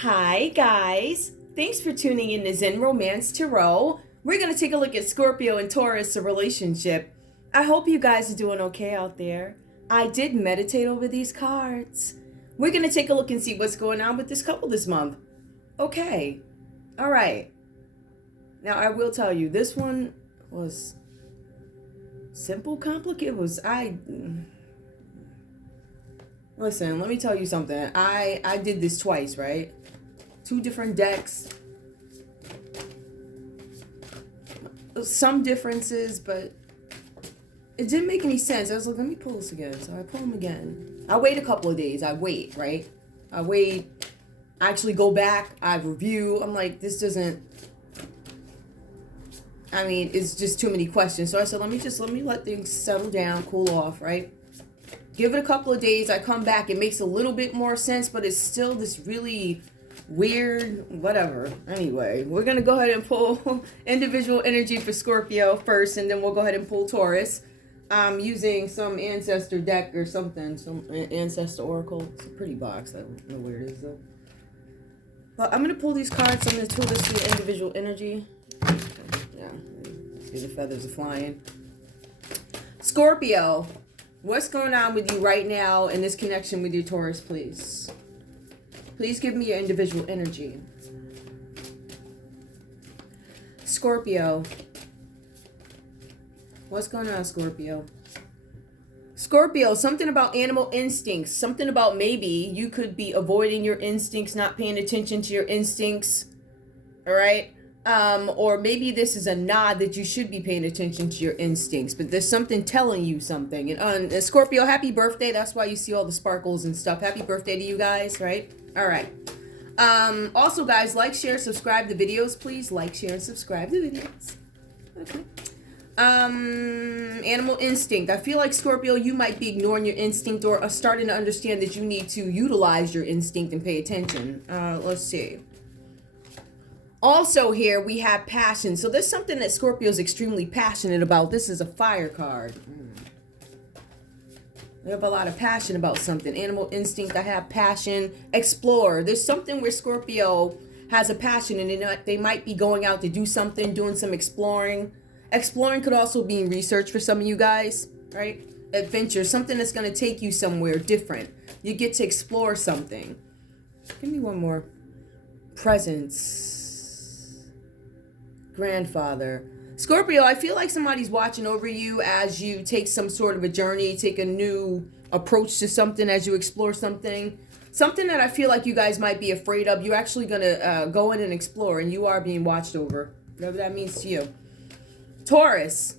Hi, guys. Thanks for tuning in to Zen Romance Tarot. We're going to take a look at Scorpio and Taurus, a relationship. I hope you guys are doing okay out there. I did meditate over these cards. We're going to take a look and see what's going on with this couple this month. Okay. All right. Now, I will tell you, this one was simple, complicated. Listen, let me tell you something. I did this twice, right? 2 different decks. Some differences, but it didn't make any sense. I was like, let me pull this again. So I pull them again. I wait a couple of days. I wait, right? I wait. I actually go back. I review. I'm like, this doesn't... I mean, it's just too many questions. So I said, let me let things settle down, cool off, right? Give it a couple of days. I come back. It makes a little bit more sense, but it's still this really weird, whatever. Anyway, we're going to go ahead and pull individual energy for Scorpio first, and then we'll go ahead and pull Taurus. I'm using some ancestor deck or something, some ancestor oracle. It's a pretty box. I don't know where it is, though. But I'm going to pull these cards. I'm going to pull this for individual energy. Okay. Yeah. See, the feathers are flying. Scorpio, what's going on with you right now in this connection with your Taurus, please? Please give me your individual energy. Scorpio. What's going on, Scorpio? Scorpio, something about animal instincts. Something about maybe you could be avoiding your instincts, not paying attention to your instincts. All right? Or maybe this is a nod that you should be paying attention to your instincts, but there's something telling you something. And Scorpio, happy birthday. That's why you see all the sparkles and stuff. Happy birthday to you guys, right? All right. Also, guys, like, share, subscribe the videos, please. Like, share, and subscribe the videos. Okay. Animal instinct. I feel like, Scorpio, you might be ignoring your instinct or are starting to understand that you need to utilize your instinct and pay attention. Let's see. Also here, we have passion. So there's something that Scorpio is extremely passionate about. This is a fire card. We have a lot of passion about something. Animal instinct, I have passion. Explore. There's something where Scorpio has a passion and they might be going out to do something, doing some exploring. Exploring could also be research for some of you guys, right? Adventure, something that's going to take you somewhere different. You get to explore something. Give me one more. Presence. Grandfather. Scorpio, I feel like somebody's watching over you as you take some sort of a journey, take a new approach to something as you explore something. Something that I feel like you guys might be afraid of. You're actually going to go in and explore, and you are being watched over. Whatever that means to you. Taurus.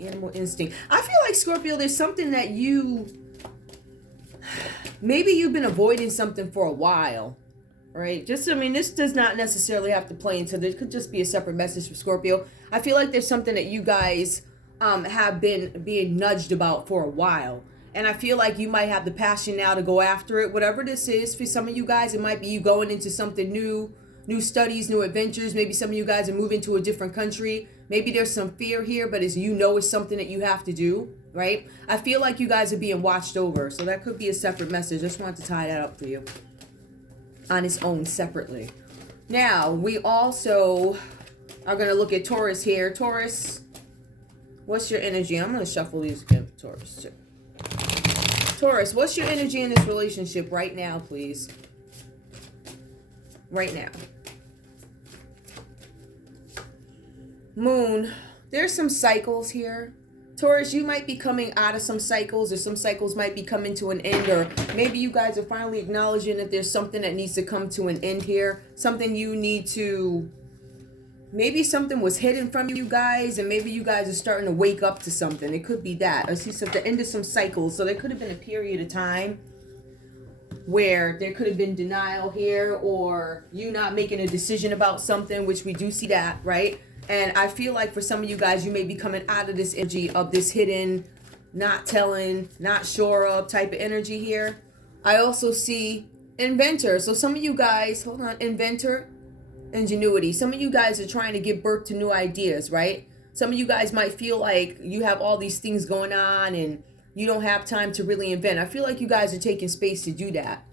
Animal instinct. I feel like, Scorpio, there's something that maybe you've been avoiding something for a while. Right? This does not necessarily have to play into this. It could just be a separate message for Scorpio. I feel like there's something that you guys have been being nudged about for a while. And I feel like you might have the passion now to go after it. Whatever this is, for some of you guys, it might be you going into something new studies, new adventures. Maybe some of you guys are moving to a different country. Maybe there's some fear here, but it's something that you have to do, right? I feel like you guys are being watched over. So that could be a separate message. Just wanted to tie that up for you on its own separately. Now, we also are going to look at Taurus here. Taurus, what's your energy? I'm going to shuffle these again for Taurus too. Taurus, what's your energy in this relationship right now, please? Right now. Moon, there's some cycles here. Taurus, you might be coming out of some cycles, or some cycles might be coming to an end, or maybe you guys are finally acknowledging that there's something that needs to come to an end here. Something you need to... Maybe something was hidden from you guys, and maybe you guys are starting to wake up to something. It could be that. I see the end of some cycles. So there could have been a period of time where there could have been denial here, or you not making a decision about something, which we do see that, right? And I feel like for some of you guys, you may be coming out of this energy of this hidden, not telling, not sure of type of energy here. I also see inventor. So some of you guys, hold on, inventor, ingenuity. Some of you guys are trying to give birth to new ideas, right? Some of you guys might feel like you have all these things going on and you don't have time to really invent. I feel like you guys are taking space to do that.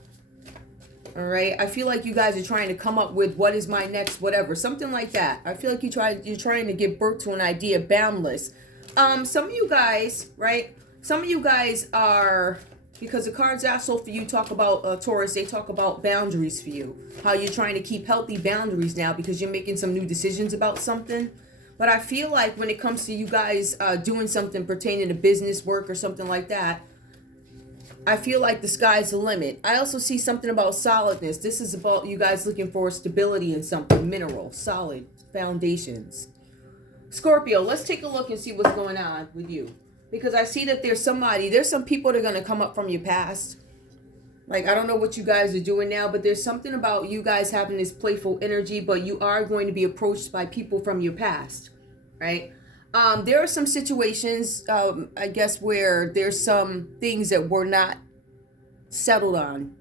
All right. I feel like you guys are trying to come up with what is my next whatever. Something like that. I feel like you're trying to give birth to an idea boundless. Some of you guys, right? Some of you guys are, because the cards also for you talk about Taurus, they talk about boundaries for you. How you're trying to keep healthy boundaries now because you're making some new decisions about something. But I feel like when it comes to you guys doing something pertaining to business work or something like that, I feel like the sky's the limit. I also see something about solidness. This is about you guys looking for stability in something, mineral, solid foundations. Scorpio, let's take a look and see what's going on with you. Because I see that there's some people that are going to come up from your past. Like, I don't know what you guys are doing now, but there's something about you guys having this playful energy, but you are going to be approached by people from your past, right? There are some situations, I guess, where there's some things that were not settled on.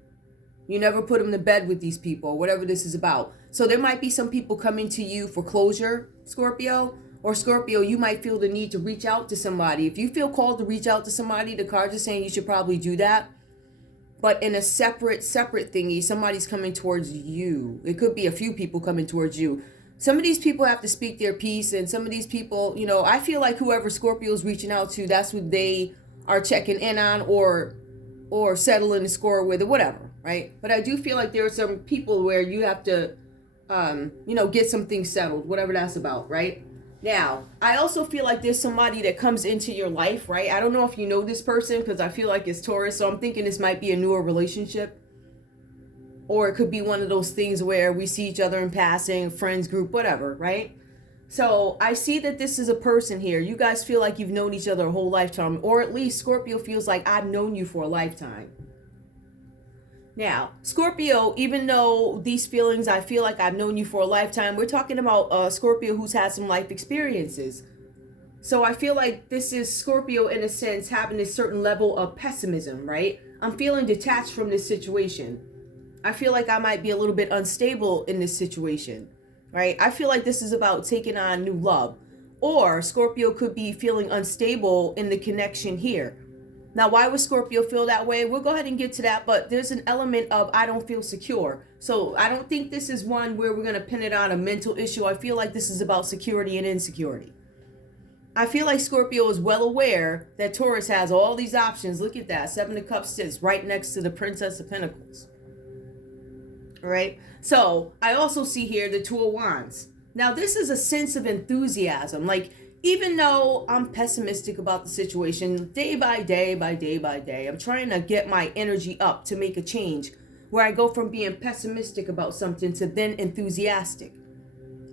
You never put them to bed with these people, whatever this is about. So there might be some people coming to you for closure, Scorpio. Or Scorpio, you might feel the need to reach out to somebody. If you feel called to reach out to somebody, the cards are saying you should probably do that. But in a separate thingy, somebody's coming towards you. It could be a few people coming towards you. Some of these people have to speak their piece, and some of these people, you know, I feel like whoever Scorpio's reaching out to, that's what they are checking in on or settling the score with or whatever, right? But I do feel like there are some people where you have to, get some things settled, whatever that's about, right? Now, I also feel like there's somebody that comes into your life, right? I don't know if you know this person because I feel like it's Taurus, so I'm thinking this might be a newer relationship. Or it could be one of those things where we see each other in passing, friends group, whatever, right? So I see that this is a person here. You guys feel like you've known each other a whole lifetime, or at least Scorpio feels like I've known you for a lifetime. Now, Scorpio, even though these feelings, I feel like I've known you for a lifetime, we're talking about Scorpio who's had some life experiences. So I feel like this is Scorpio, in a sense, having a certain level of pessimism, right? I'm feeling detached from this situation. I feel like I might be a little bit unstable in this situation, right? I feel like this is about taking on new love. Or Scorpio could be feeling unstable in the connection here. Now, why would Scorpio feel that way? We'll go ahead and get to that, but there's an element of I don't feel secure. So I don't think this is one where we're going to pin it on a mental issue. I feel like this is about security and insecurity. I feel like Scorpio is well aware that Taurus has all these options. Look at that. Seven of Cups sits right next to the Princess of Pentacles. All right. So I also see here the Two of Wands. Now, this is a sense of enthusiasm. Like, even though I'm pessimistic about the situation, day by day, I'm trying to get my energy up to make a change where I go from being pessimistic about something to then enthusiastic,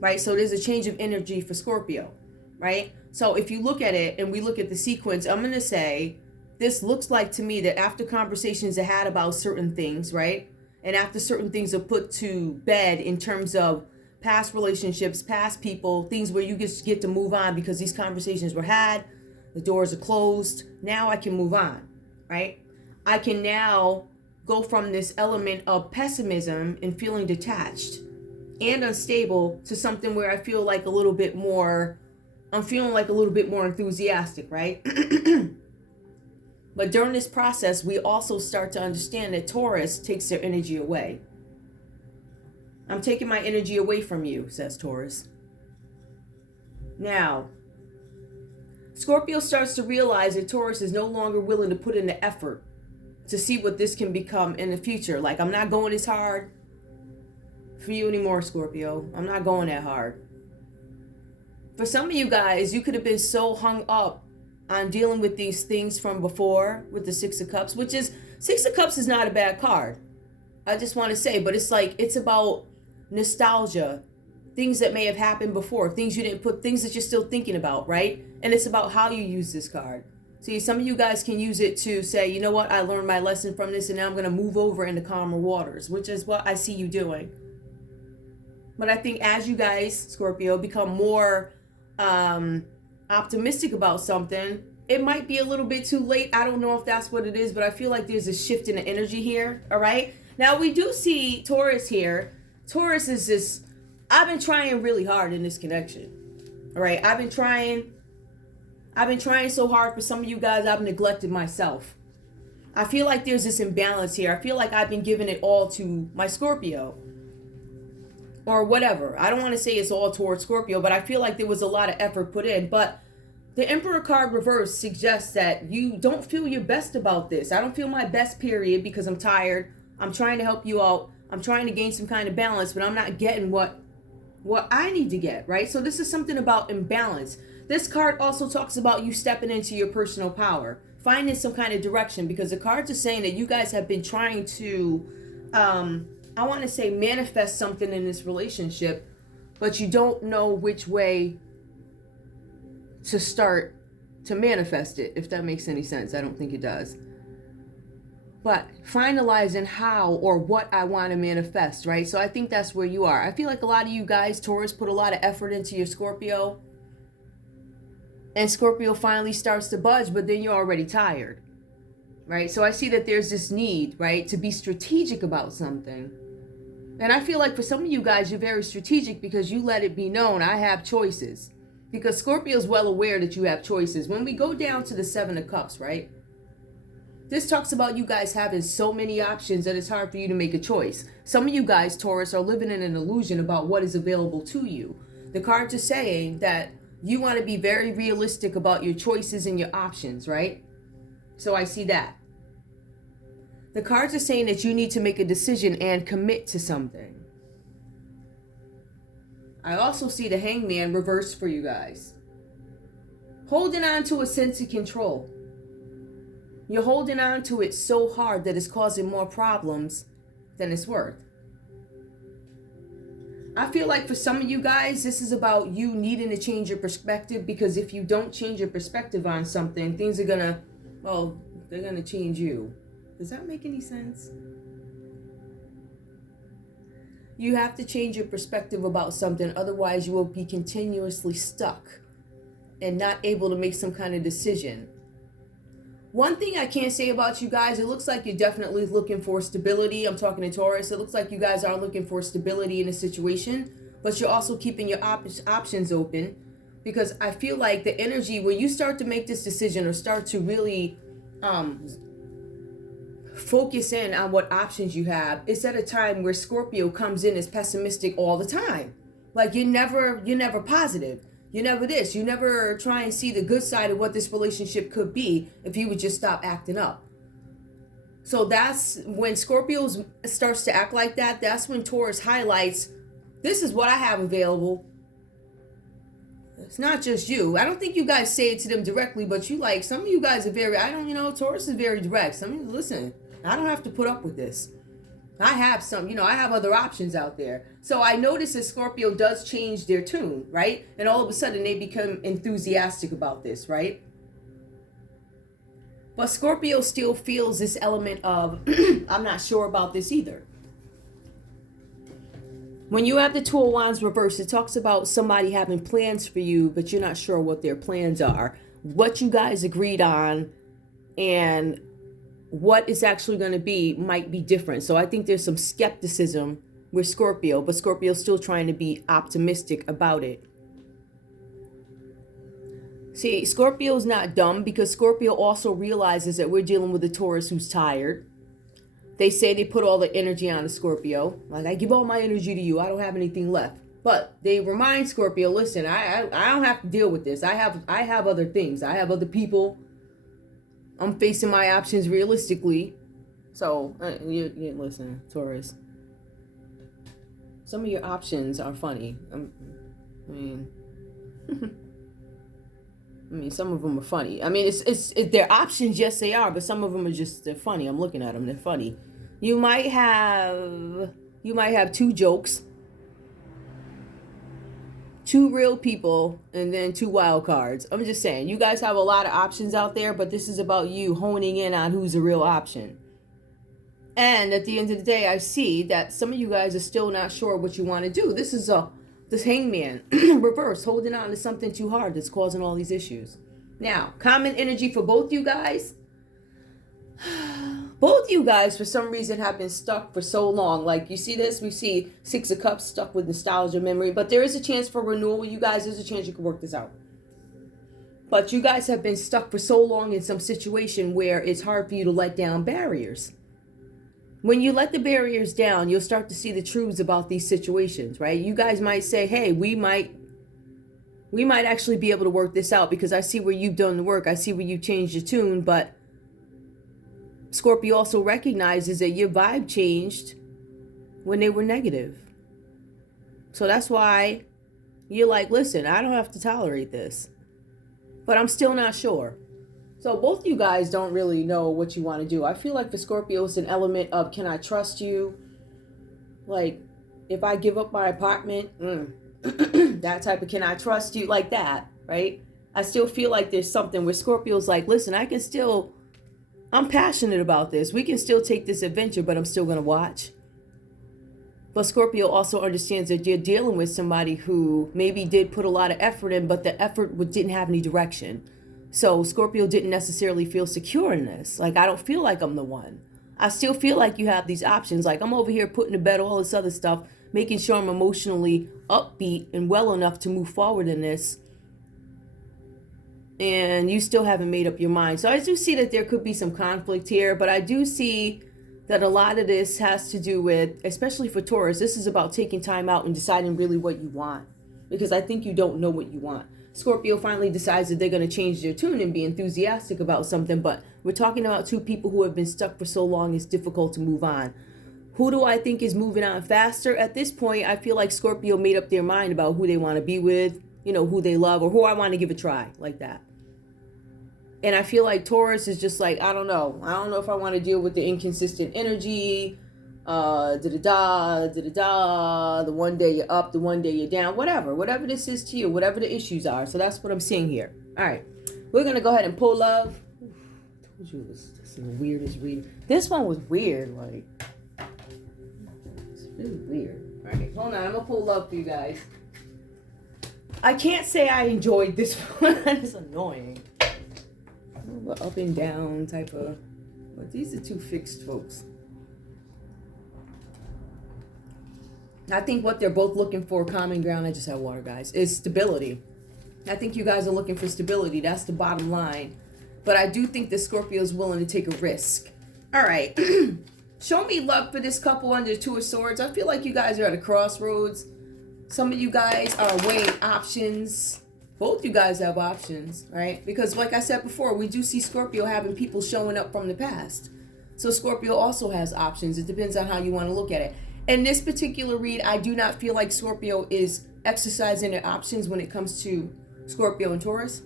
right? So there's a change of energy for Scorpio, right? So if you look at it and we look at the sequence, I'm going to say this looks like to me that after conversations are had about certain things, right? And after certain things are put to bed in terms of past relationships, past people, things where you just get to move on because these conversations were had, the doors are closed. Now I can move on, right? I can now go from this element of pessimism and feeling detached and unstable to something where I feel like a little bit more, I'm feeling like a little bit more enthusiastic, right? But during this process, we also start to understand that Taurus takes their energy away. I'm taking my energy away from you, says Taurus. Now, Scorpio starts to realize that Taurus is no longer willing to put in the effort to see what this can become in the future. Like, I'm not going as hard for you anymore, Scorpio. I'm not going that hard. For some of you guys, you could have been so hung up on dealing with these things from before with the Six of Cups, which is, Six of Cups is not a bad card. I just want to say, but it's like, it's about nostalgia, things that may have happened before, things you didn't put, things that you're still thinking about, right? And it's about how you use this card. See, some of you guys can use it to say, you know what, I learned my lesson from this and now I'm going to move over into calmer waters, which is what I see you doing. But I think as you guys, Scorpio, become more optimistic about something, it might be a little bit too late. I don't know if that's what it is, but I feel like there's a shift in the energy here. All right. Now we do see Taurus here. Taurus is this, I've been trying really hard in this connection. All right. I've been trying so hard for some of you guys, I've neglected myself. I feel like there's this imbalance here. I feel like I've been giving it all to my Scorpio. Or whatever. I don't want to say it's all towards Scorpio, but I feel like there was a lot of effort put in. But the Emperor card reverse suggests that you don't feel your best about this. I don't feel my best, period, because I'm tired. I'm trying to help you out. I'm trying to gain some kind of balance, but I'm not getting what I need to get, right? So this is something about imbalance. This card also talks about you stepping into your personal power, finding some kind of direction, because the cards are saying that you guys have been trying to, I want to say, manifest something in this relationship, but you don't know which way to start to manifest it, if that makes any sense. I don't think it does. But finalizing how or what I want to manifest, right? So I think that's where you are. I feel like a lot of you guys, Taurus, put a lot of effort into your Scorpio. And Scorpio finally starts to budge, but then you're already tired, right? So I see that there's this need, right, to be strategic about something. And I feel like for some of you guys, you're very strategic because you let it be known, I have choices. Because Scorpio's well aware that you have choices. When we go down to the Seven of Cups, right? This talks about you guys having so many options that it's hard for you to make a choice. Some of you guys, Taurus, are living in an illusion about what is available to you. The cards are saying that you want to be very realistic about your choices and your options, right? So I see that. The cards are saying that you need to make a decision and commit to something. I also see the Hangman reversed for you guys. Holding on to a sense of control. You're holding on to it so hard that it's causing more problems than it's worth. I feel like for some of you guys, this is about you needing to change your perspective, because if you don't change your perspective on something, things are gonna, well, they're gonna change you. Does that make any sense? You have to change your perspective about something, otherwise you will be continuously stuck and not able to make some kind of decision. One thing I can't say about you guys, it looks like you're definitely looking for stability. I'm talking to Taurus. It looks like you guys are looking for stability in a situation, but you're also keeping your options open, because I feel like the energy, when you start to make this decision or start to really focus in on what options you have, it's at a time where Scorpio comes in as pessimistic all the time. Like you're never positive. You never this. You never try and see the good side of what this relationship could be if you would just stop acting up. So that's when Scorpio starts to act like that. That's when Taurus highlights, this is what I have available. It's not just you. I don't think you guys say it to them directly, but you like, some of you guys are very, Taurus is very direct. Some of you, listen, I don't have to put up with this. I have I have other options out there. So I notice that Scorpio does change their tune, right? And all of a sudden they become enthusiastic about this, right? But Scorpio still feels this element of, I'm not sure about this either. When you have the Two of Wands reversed, it talks about somebody having plans for you, but you're not sure what their plans are, what you guys agreed on, and what it's actually going to be might be different. So I think there's some skepticism with Scorpio, but Scorpio's still trying to be optimistic about it. See, Scorpio's not dumb, because Scorpio also realizes that we're dealing with a Taurus who's tired. They say they put all the energy on a Scorpio. Like, I give all my energy to you. I don't have anything left. But they remind Scorpio, listen, I don't have to deal with this. I have other things. I have other people. I'm facing my options realistically. So, you listen, Taurus. Some of your options are funny. Some of them are funny. It's they're options, yes they are, but some of them are they're funny. I'm looking at them, they're funny. You might have two jokes, two real people, and then two wild cards. I'm just saying, you guys have a lot of options out there, but this is about you honing in on who's a real option. And at the end of the day, I see that some of you guys are still not sure what you want to do. This is this Hangman reverse, holding on to something too hard that's causing all these issues. Now, common energy for both you guys. Both you guys, for some reason, have been stuck for so long. Like, you see this? We see Six of Cups stuck with nostalgia, memory. But there is a chance for renewal with you guys. There's a chance you can work this out. But you guys have been stuck for so long in some situation where it's hard for you to let down barriers. When you let the barriers down, you'll start to see the truths about these situations, right? You guys might say, hey, we might actually be able to work this out because I see where you've done the work. I see where you've changed your tune. But Scorpio also recognizes that your vibe changed when they were negative. So that's why you're like, listen, I don't have to tolerate this. But I'm still not sure. So both of you guys don't really know what you want to do. I feel like for Scorpio, it's an element of, can I trust you? Like, if I give up my apartment, that type of, can I trust you? Like that, right? I still feel like there's something where Scorpio's like, listen, I'm passionate about this. We can still take this adventure, but I'm still going to watch. But Scorpio also understands that you're dealing with somebody who maybe did put a lot of effort in, but the effort didn't have any direction. So Scorpio didn't necessarily feel secure in this. Like, I don't feel like I'm the one. I still feel like you have these options. Like, I'm over here putting to bed all this other stuff, making sure I'm emotionally upbeat and well enough to move forward in this. And you still haven't made up your mind. So I do see that there could be some conflict here, but I do see that a lot of this has to do with, especially for Taurus, this is about taking time out and deciding really what you want. Because I think you don't know what you want. Scorpio finally decides that they're going to change their tune and be enthusiastic about something. But we're talking about two people who have been stuck for so long, it's difficult to move on. Who do I think is moving on faster? At this point, I feel like Scorpio made up their mind about who they want to be with, you know, who they love, or who I want to give a try, like that. And I feel like Taurus is just like, I don't know if I want to deal with the inconsistent energy, the one day you're up, the one day you're down, whatever this is to you, whatever the issues are. So that's what I'm seeing here. All right, we're going to go ahead and pull love. I told you this is the weirdest reading. This one was weird, like, it's really weird. All right, hold on, I'm going to pull love for you guys. I can't say I enjoyed this one. It's annoying. Up and down type of, but these are two fixed folks. I think what they're both looking for, common ground, I just have water, guys, is stability. I think you guys are looking for stability. That's the bottom line. But I do think the Scorpio is willing to take a risk. All right. Show me love for this couple under the Two of Swords. I feel like you guys are at a crossroads. Some of you guys are weighing options. Both you guys have options, right? Because like I said before, we do see Scorpio having people showing up from the past. So Scorpio also has options. It depends on how you want to look at it. In this particular read, I do not feel like Scorpio is exercising their options when it comes to Scorpio and Taurus.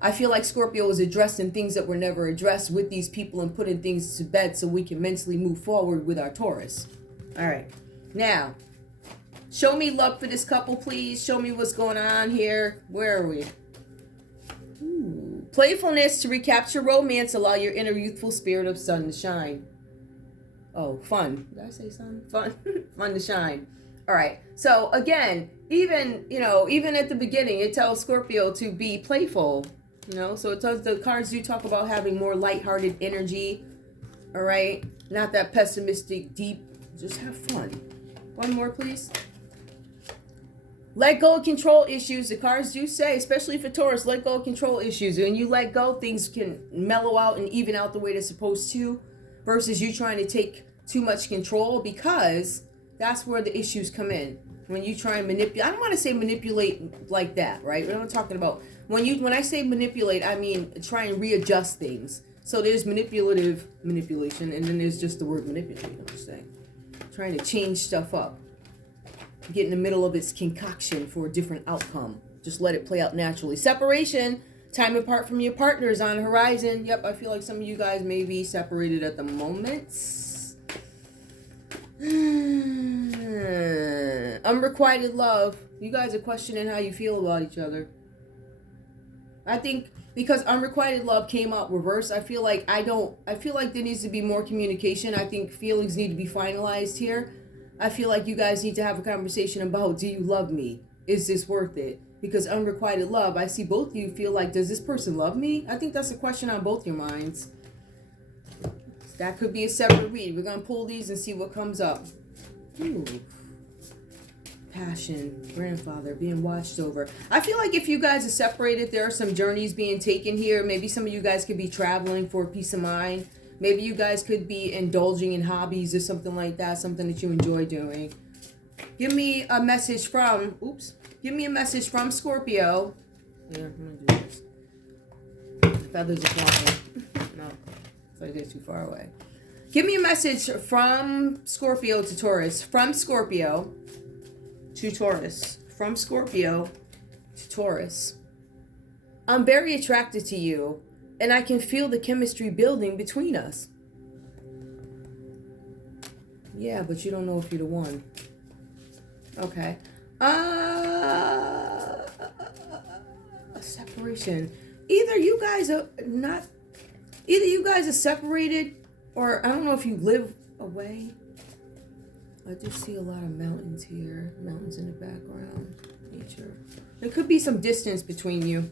I feel like Scorpio is addressing things that were never addressed with these people and putting things to bed so we can mentally move forward with our Taurus. All right. Now, show me love for this couple, please. Show me what's going on here. Where are we? Ooh. Playfulness to recapture romance. Allow your inner youthful spirit of sun to shine. Oh, fun. Did I say sun? Fun. Fun to shine. All right. So again, even at the beginning, it tells Scorpio to be playful. So it does. The cards do talk about having more lighthearted energy. All right. Not that pessimistic, deep. Just have fun. One more, please. Let go of control issues. The cards do say, especially for Taurus, let go of control issues. When you let go, things can mellow out and even out the way they're supposed to, versus you trying to take too much control, because that's where the issues come in. When you try and manipulate, I don't want to say manipulate like that, right? We're not talking about, when I say manipulate, I mean try and readjust things. So there's manipulation, and then there's just the word manipulate, I'm saying. Trying to change stuff up. Get in the middle of its concoction for a different outcome. Just let it play out naturally. Separation, time apart from your partner is on the horizon. Yep, I feel like some of you guys may be separated at the moment. Unrequited love. You guys are questioning how you feel about each other. I think because unrequited love came out reverse, I feel like there needs to be more communication. I think feelings need to be finalized here. I feel like you guys need to have a conversation about, do you love me? Is this worth it? Because unrequited love, I see both of you feel like, does this person love me? I think that's a question on both your minds. That could be a separate read. We're going to pull these and see what comes up. Ooh. passion, grandfather, being watched over. I feel like if you guys are separated, there are some journeys being taken here. Maybe some of you guys could be traveling for peace of mind. Maybe you guys could be indulging in hobbies or something like that, something that you enjoy doing. Give me a message from, give me a message from Scorpio. Here, I'm gonna do this. The feathers are flying. No, so I get too far away. Give me a message from Scorpio to Taurus. From Scorpio to Taurus. From Scorpio to Taurus. I'm very attracted to you, and I can feel the chemistry building between us. Yeah, but you don't know if you're the one. Okay. Separation. Either you guys are separated, or I don't know if you live away. I do see a lot of mountains here. Mountains in the background. Nature. There could be some distance between you.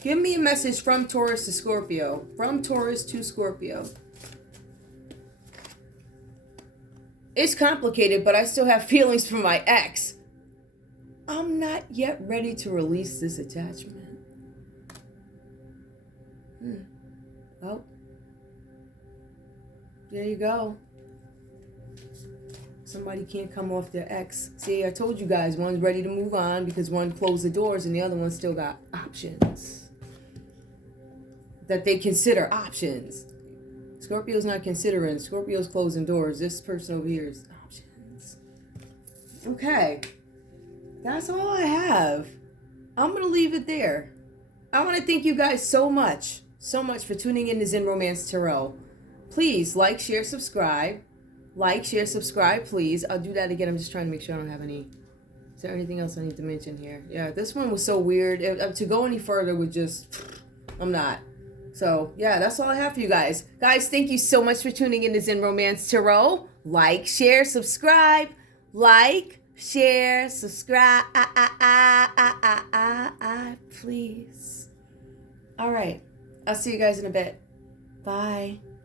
Give me a message from Taurus to Scorpio. From Taurus to Scorpio. It's complicated, but I still have feelings for my ex. I'm not yet ready to release this attachment. Well, there you go. Somebody can't come off their ex. See, I told you guys, one's ready to move on because one closed the doors and the other one still got options that they consider options. Scorpio's not considering. Scorpio's closing doors. This person over here is options. Okay. That's all I have. I'm going to leave it there. I want to thank you guys so much for tuning in to Zen Romance Tarot. Please like, share, subscribe. Like, share, subscribe, please. I'll do that again. I'm just trying to make sure I don't have any. Is there anything else I need to mention here? Yeah, this one was so weird. To go any further would just... I'm not. So, yeah, that's all I have for you guys. Guys, thank you so much for tuning in to Zen Romance Tarot. Like, share, subscribe. Like, share, subscribe. Please. All right. I'll see you guys in a bit. Bye.